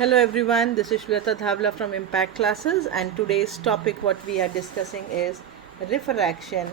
Hello everyone, this is Shweta Dhavla from Impact Classes, and today's topic what we are discussing is refraction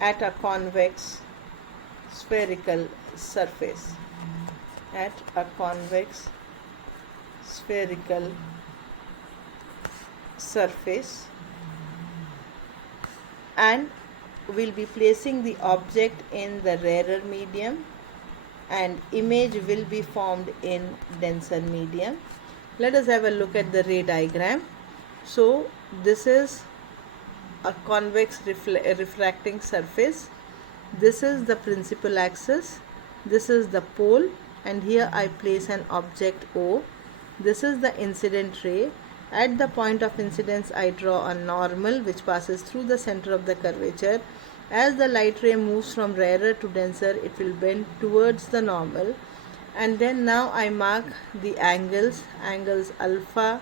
at a convex spherical surface. At a convex spherical surface, and we'll be placing the object in the rarer medium and image will be formed in denser medium. Let us have a look at the ray diagram. So this is a convex refracting surface. This is the principal axis, this is the pole, and here I place an object O. This is the incident ray. At the point of incidence I draw a normal which passes through the center of the curvature. As the light ray moves from rarer to denser, it will bend towards the normal, and then now I mark the angles alpha,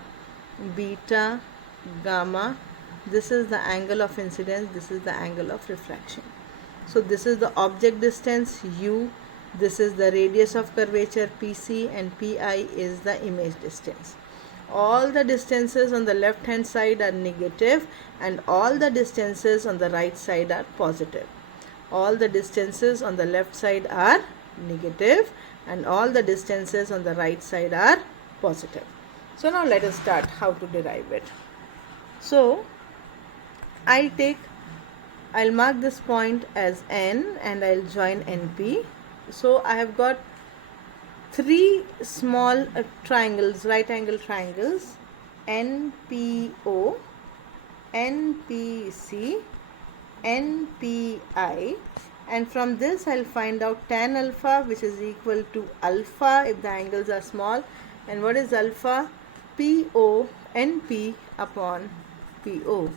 beta, gamma. This is the angle of incidence, this is the angle of refraction. So this is the object distance U, this is the radius of curvature PC, and PI is the image distance. All the distances on the left hand side are negative and all the distances on the right side are positive. All the distances on the left side are negative and all the distances on the right side are positive. So now let us start how to derive it. So I'll mark this point as N and I'll join NP. So I have got three small triangles, right angle triangles, NPO, NPC, NPI, and from this I'll find out tan alpha, which is equal to alpha if the angles are small. And what is alpha? PO NP upon PO.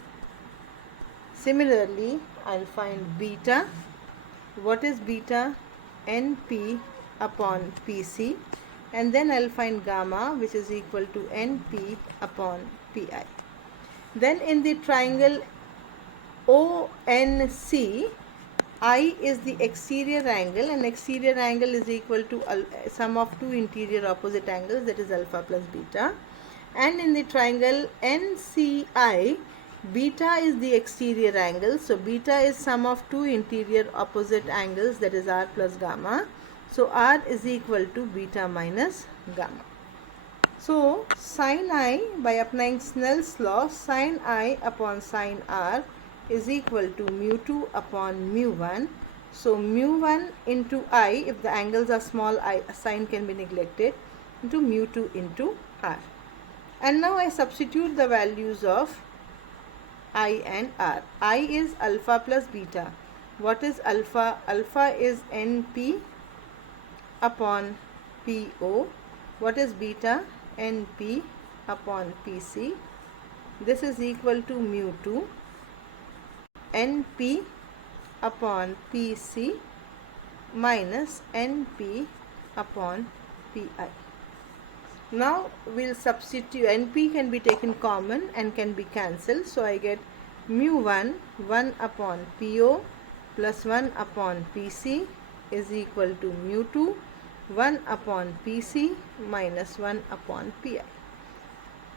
Similarly, I'll find beta. What is beta? NP upon PC, and then I'll find gamma, which is equal to NP upon PI. Then in the triangle ONC, I is the exterior angle and exterior angle is equal to sum of two interior opposite angles, that is alpha plus beta. And in the triangle NCI, beta is the exterior angle, so beta is sum of two interior opposite angles, that is R plus gamma. So R is equal to beta minus gamma. So sin I, by applying Snell's law, sin I upon sin R is equal to mu2 upon mu1. So mu1 into I, if the angles are small, sin can be neglected, into mu2 into R. And now I substitute the values of I and R. I is alpha plus beta. What is alpha? Alpha is NP upon PO. What is beta? NP upon PC. This is equal to mu2 NP upon PC minus NP upon PI. Now we'll substitute. NP can be taken common and can be cancelled, so I get mu1 1 upon PO plus 1 upon PC is equal to mu2 1 upon PC minus 1 upon PI.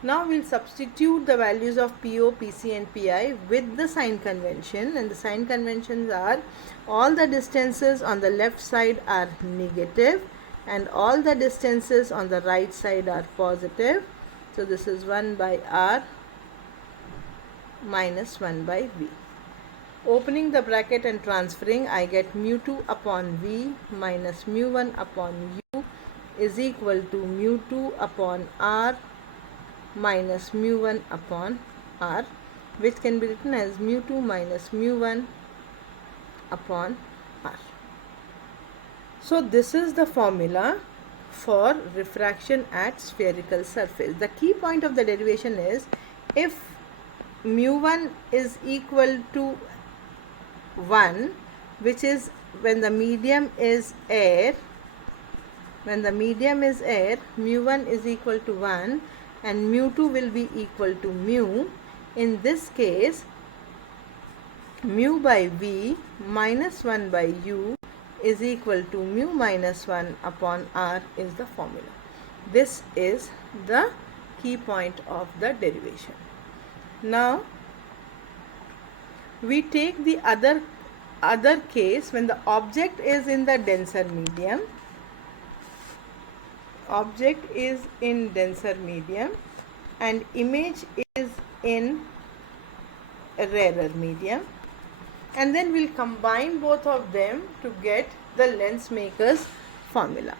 Now we'll substitute the values of PO, PC and PI with the sign convention, and the sign conventions are all the distances on the left side are negative and all the distances on the right side are positive. So this is 1 by R minus 1 by V. Opening the bracket and transferring, I get mu2 upon V minus mu1 upon U is equal to mu2 upon R minus mu1 upon R, which can be written as mu2 minus mu1 upon R. So this is the formula for refraction at spherical surface. The key point of the derivation is if mu1 is equal to 1, which is when the medium is air, mu1 is equal to 1 and mu2 will be equal to mu. In this case, mu by V minus 1 by U is equal to mu minus 1 upon r is the formula. This is the key point of the derivation. Now we take the other case when the object is in the denser medium. Object is in denser medium and image is in a rarer medium, and then we'll combine both of them to get the lens maker's formula.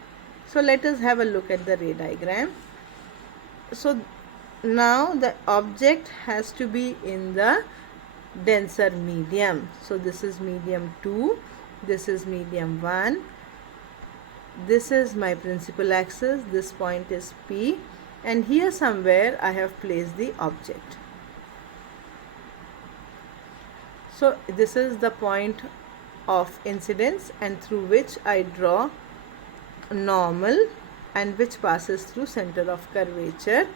So let us have a look at the ray diagram. So now the object has to be in the denser medium. So this is medium 2, this is medium 1, this is my principal axis, this point is P, and here somewhere I have placed the object. So this is the point of incidence and through which I draw normal and which passes through center of curvature,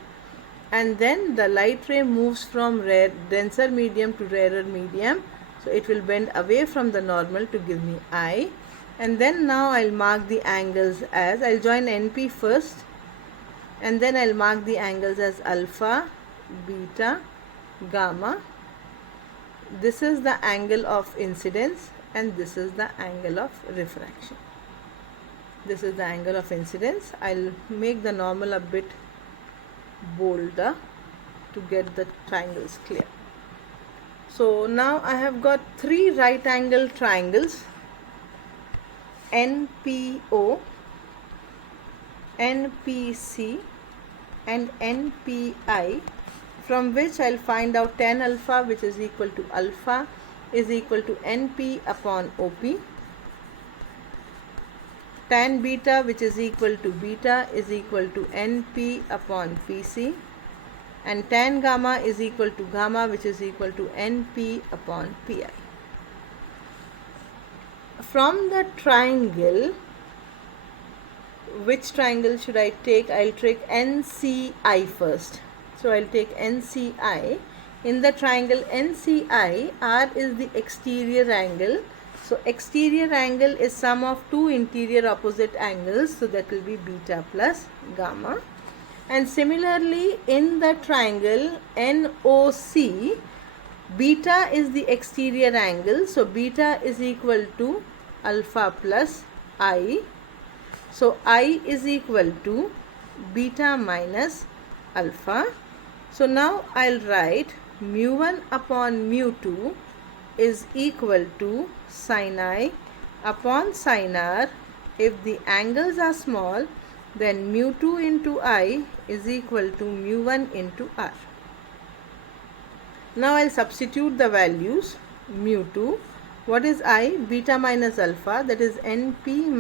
and then the light ray moves from denser medium to rarer medium, so it will bend away from the normal to give me I, and then now I'll mark the angles as, I'll join NP first and then I'll mark the angles as alpha, beta, gamma. This is the angle of incidence and this is the angle of refraction. This is the angle of incidence. I'll make the normal a bit bolder to get the triangles clear. So now I have got three right angle triangles, NPO, NPC and NPI, from which I'll find out tan alpha, which is equal to alpha is equal to NP upon OP, tan beta, which is equal to beta, is equal to NP upon PC, and tan gamma is equal to gamma, which is equal to NP upon PI. From the triangle, which triangle should I take? I'll take NCI first. So I'll take NCI. In the triangle NCI, R is the exterior angle. So exterior angle is sum of two interior opposite angles, so that will be beta plus gamma. And similarly in the triangle NOC, beta is the exterior angle, so beta is equal to alpha plus I. So I is equal to beta minus alpha. So now I'll write mu1 upon mu2 is equal to sin I upon sin R. If the angles are small, then mu2 into I is equal to mu1 into R. Now I'll substitute the values. Mu2, what is I? Beta minus alpha, that is NP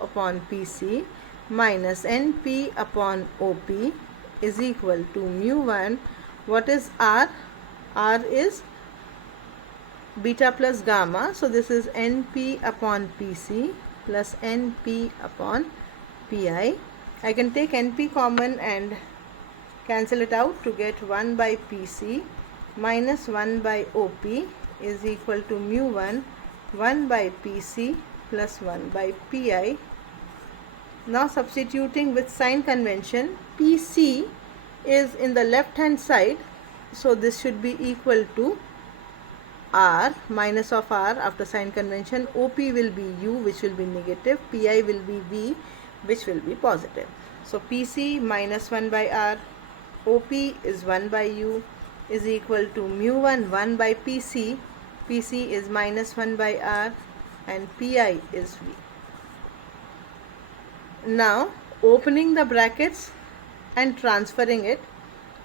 upon PC minus NP upon OP is equal to mu1. What is R? R is beta plus gamma, so this is NP upon PC plus NP upon PI. I can take NP common and cancel it out to get 1 by PC minus 1 by OP is equal to mu1, 1 by PC plus 1 by PI. Now substituting with sign convention, PC is in the left hand side, so this should be equal to R, minus of R after sign convention. OP will be U, which will be negative, PI will be V, which will be positive. So PC minus 1 by R, OP is 1 by U is equal to mu1, 1 by PC, PC is minus 1 by R and PI is V. Now opening the brackets and transferring it,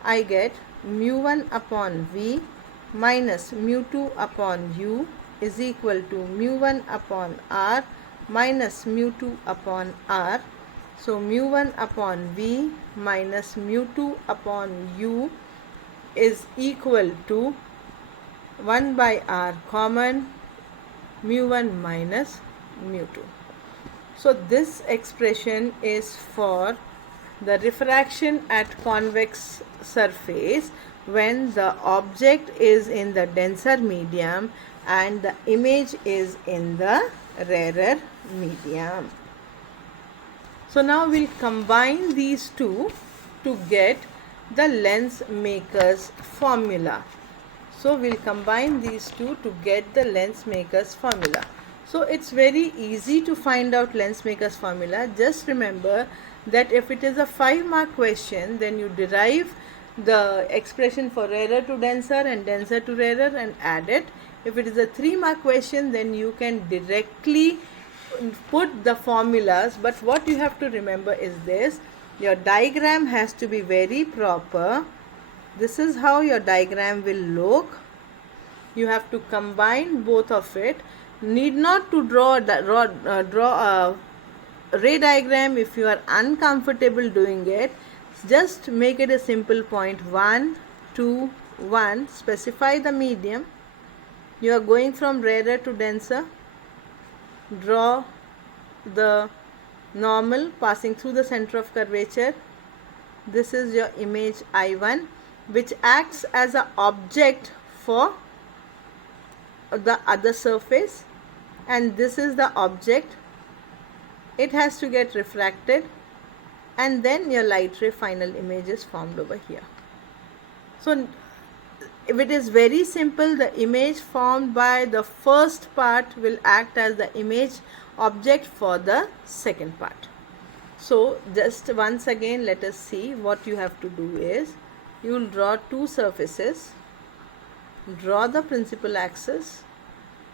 I get mu1 upon V minus mu2 upon U is equal to mu1 upon R minus mu2 upon R. So mu1 upon V minus mu2 upon U is equal to 1 by R common, mu1 minus mu2. So this expression is for the refraction at convex surface when the object is in the denser medium and the image is in the rarer medium. So now we'll combine these two to get the lens maker's formula. So we'll combine these two to get the lens maker's formula. So it's very easy to find out lens maker's formula. Just remember that if it is a 5-mark question, then you derive the expression for rarer to denser and denser to rarer and add it. If it is a 3-mark question, then you can directly put the formulas, but what you have to remember is this: your diagram has to be very proper. This is how your diagram will look. You have to combine both of it. Need not to draw a ray diagram if you are uncomfortable doing it. Just make it a simple point 1 2 1. Specify the medium. You are going from rarer to denser. Draw the normal passing through the center of curvature. This is your image I1, which acts as an object for the other surface, and this is the object. It has to get refracted, and then your light ray final image is formed over here. So if it is very simple, the image formed by the first part will act as the image object for the second part. So just once again, let us see. What you have to do is, you will draw two surfaces, draw the principal axis,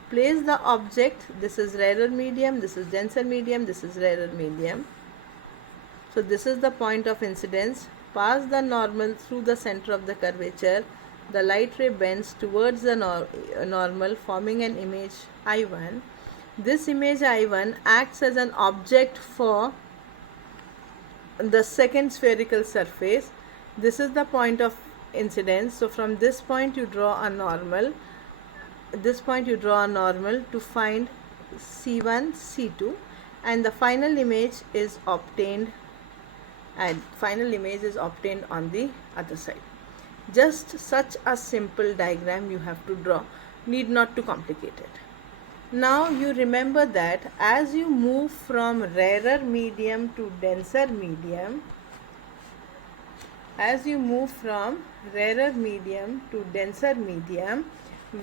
place the object. This is rarer medium, this is denser medium, this is rarer medium. So this is the point of incidence. Pass the normal through the center of the curvature. The light ray bends towards the normal, forming an image I1. This image I1 acts as an object for the second spherical surface. This is the point of incidence. So from this point you draw a normal. This point you draw a normal to find C1, C2, and the final image is obtained. And final image is obtained on the other side. Just such a simple diagram you have to draw. Need not to complicate it. Now you remember that as you move from rarer medium to denser medium,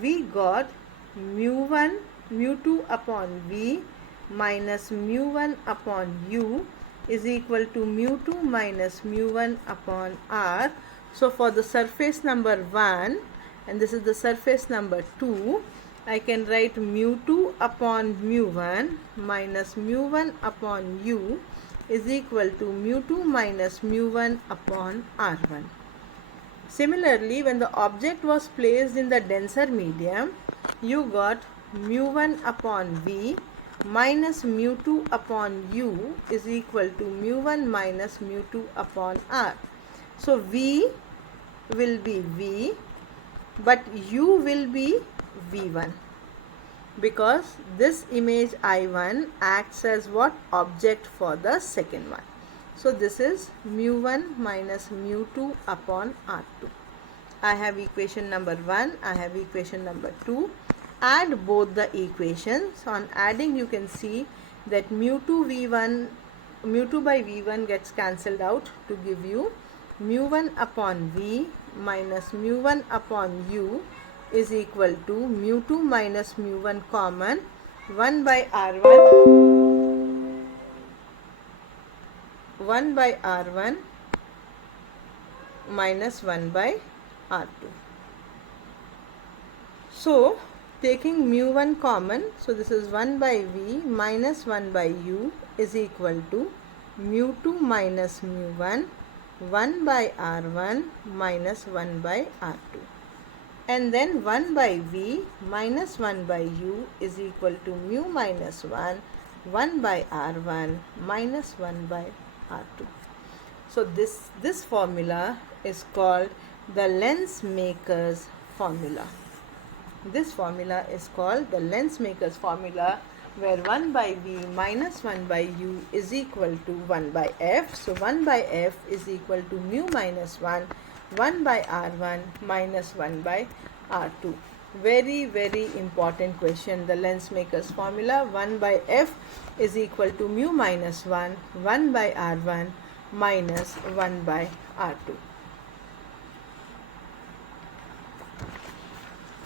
we got mu1, mu2 upon v minus mu1 upon u is equal to mu2 minus mu1 upon r. So for the surface number 1, and this is the surface number 2, I can write mu2 upon mu1 minus mu1 upon u is equal to mu2 minus mu1 upon r1. Similarly, when the object was placed in the denser medium, you got mu1 upon v minus mu2 upon u is equal to mu1 minus mu2 upon r. So v will be v, but u will be v1, because this image I1 acts as what? Object for the second one. So this is mu1 minus mu2 upon r2. I have equation number 1, I have equation number 2. Add both the equations. On adding, you can see that mu2 by v1 gets cancelled out to give you mu1 upon v minus mu1 upon u is equal to mu2 minus mu1 common 1 by r1 minus 1 by r2. So taking mu1 common, so this is 1 by v minus 1 by u is equal to mu2 minus mu1 1 by r1 minus 1 by r2. And then 1 by v minus 1 by u is equal to mu minus 1 1 by r1 minus 1 by r2. So this formula is called the lens maker's formula. This formula is called the lens maker's formula, where 1 by v minus 1 by u is equal to 1 by f. So 1 by f is equal to mu minus 1 1 by r1 minus 1 by r2. Very, very important question. The lens maker's formula, 1 by f is equal to mu minus 1 by r1 minus 1 by r2.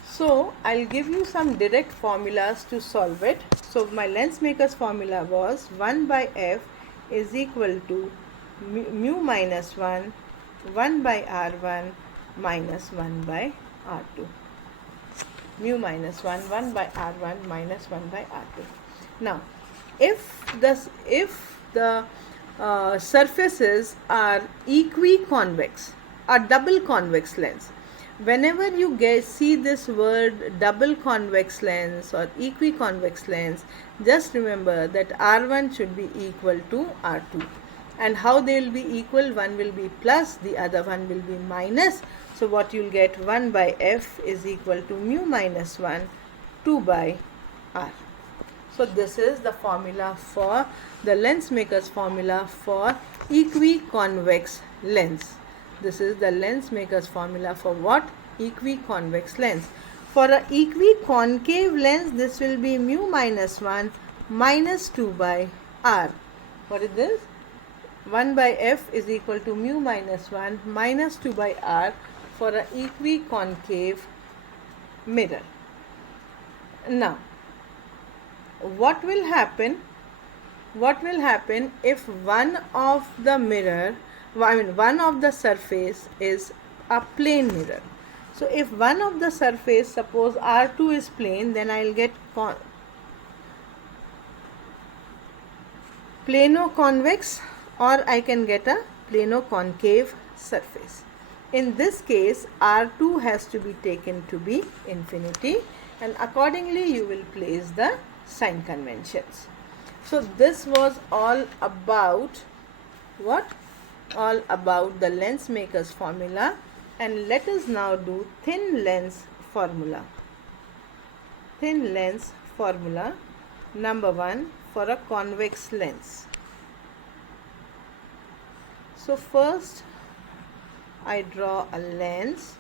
So I'll give you some direct formulas to solve it. So my lens maker's formula was 1 by f is equal to mu minus 1 by r1 minus 1 by r2. Mu minus 1 by r1 minus 1 by r2. Now, if the surfaces are equiconvex or double convex lens, whenever you see this word double convex lens or equiconvex lens, just remember that r1 should be equal to r2. And how they will be equal? One will be plus, the other one will be minus. So what you will get, 1 by f is equal to mu minus 1 2 by r. So this is the formula for the lens maker's formula for equiconvex lens. This is the lens maker's formula for what? Equiconvex lens. For a equiconcave lens, this will be mu minus 1 minus 2 by r. What is this? 1 by f is equal to mu minus 1 minus 2 by r for a equiconcave mirror. Now, what will happen if one of the surface is a plane mirror? So if one of the surface, suppose r2 is plane, then I will get plano-convex, or I can get a plano-concave surface. In this case, r2 has to be taken to be infinity, and accordingly you will place the sign conventions. So this was all about what? All about the lens maker's formula. And let us now do thin lens formula. Thin lens formula number 1 for a convex lens. So first I draw a lens,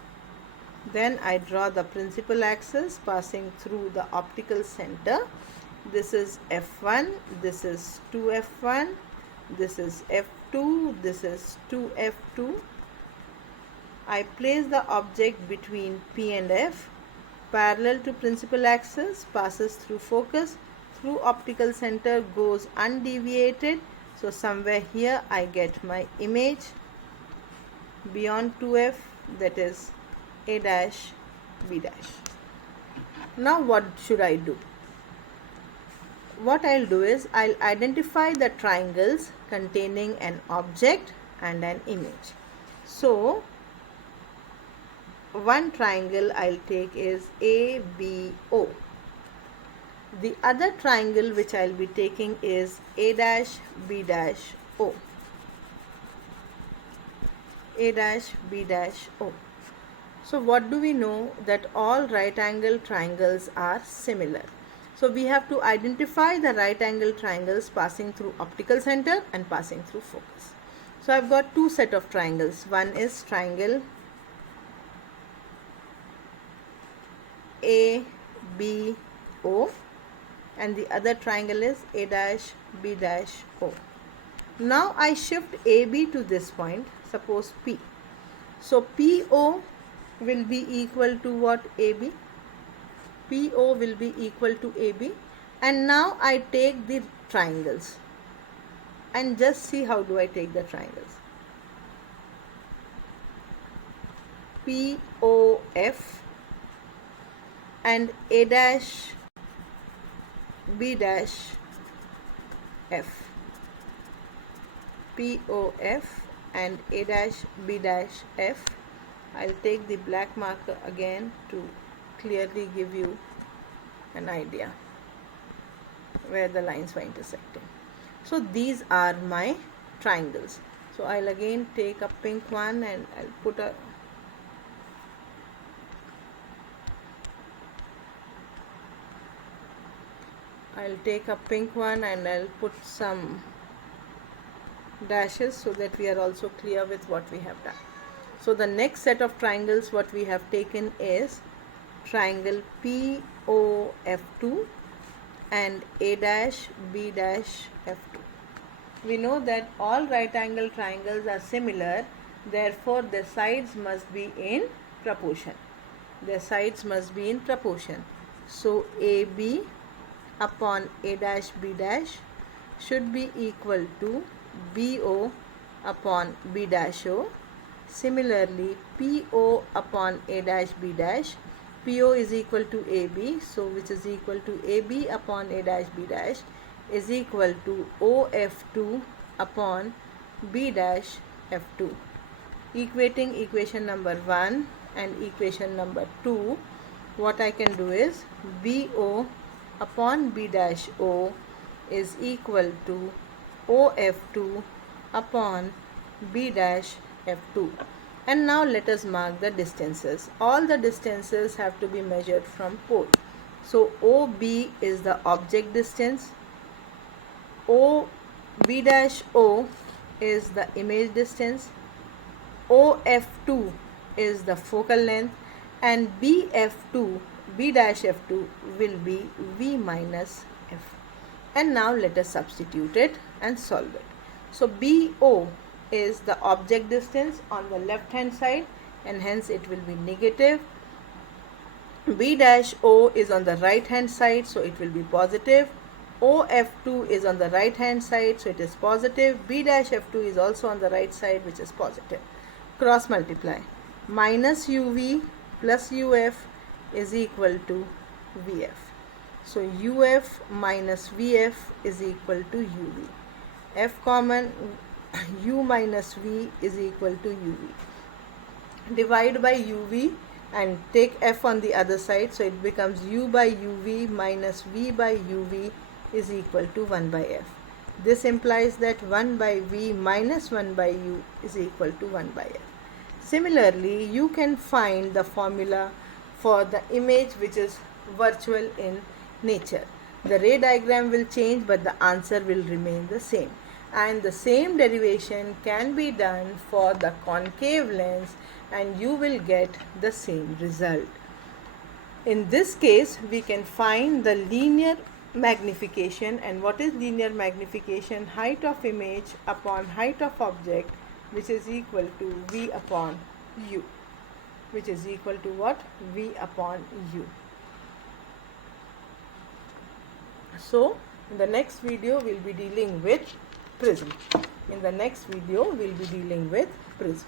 then I draw the principal axis passing through the optical center. This is f1, this is 2f1, this is f2, this is 2f2. I place the object between P and F, parallel to principal axis, passes through focus, through optical center, goes undeviated. So somewhere here I get my image beyond 2F, that is A dash, B dash. Now what should I do? What I'll do is I'll identify the triangles containing an object and an image. So one triangle I'll take is ABO. The other triangle which I'll be taking is A dash B dash O. A dash B dash O. So what do we know? That all right angle triangles are similar. So we have to identify the right angle triangles passing through optical center and passing through focus. So I've got two set of triangles. One is triangle ABO and the other triangle is A dash B dash O. Now I shift AB to this point, suppose P. So PO will be equal to what? AB. PO will be equal to AB, and now I take the triangles and just see how do I take the triangles. POF and A dash B dash F. POF and A dash B dash F. I'll take the black marker again to clearly give you an idea where the lines were intersecting. So these are my triangles. So I'll again take a pink one and I'll put a some dashes so that we are also clear with what we have done. So the next set of triangles what we have taken is triangle POF2 and A dash B dash F2. We know that all right angle triangles are similar, therefore their sides must be in proportion. Their sides must be in proportion. So AB upon A dash B dash should be equal to BO upon B dash O. Similarly, PO upon A dash B dash, PO is equal to AB, so which is equal to AB upon A dash B dash is equal to OF2 upon B dash F2. Equating equation number 1 and equation number 2, what I can do is BO upon B dash O is equal to OF2 upon B dash F2. And now let us mark the distances. All the distances have to be measured from pole. So OB is the object distance, OB dash O is the image distance, OF2 is the focal length, and BF2, B dash F2 will be V minus F. And now let us substitute it and solve it. So BO is the object distance on the left hand side, and hence it will be negative. B dash O is on the right hand side, so it will be positive. OF2 is on the right hand side, so it is positive. B dash F2 is also on the right side, which is positive. Cross multiply. Minus UV plus UF is equal to VF. So UF minus VF is equal to UV. F common, U minus V is equal to UV. Divide by UV and take F on the other side, so it becomes U by UV minus V by UV is equal to 1 by F. This implies that 1 by V minus 1 by U is equal to 1 by F. Similarly, you can find the formula for the image which is virtual in nature. The ray diagram will change, but the answer will remain the same. And the same derivation can be done for the concave lens, and you will get the same result. In this case, we can find the linear magnification. And what is linear magnification? Height of image upon height of object, which is equal to V upon U, which is equal to what? V upon U. So in the next video we'll be dealing with prism. In the next video we'll be dealing with prism.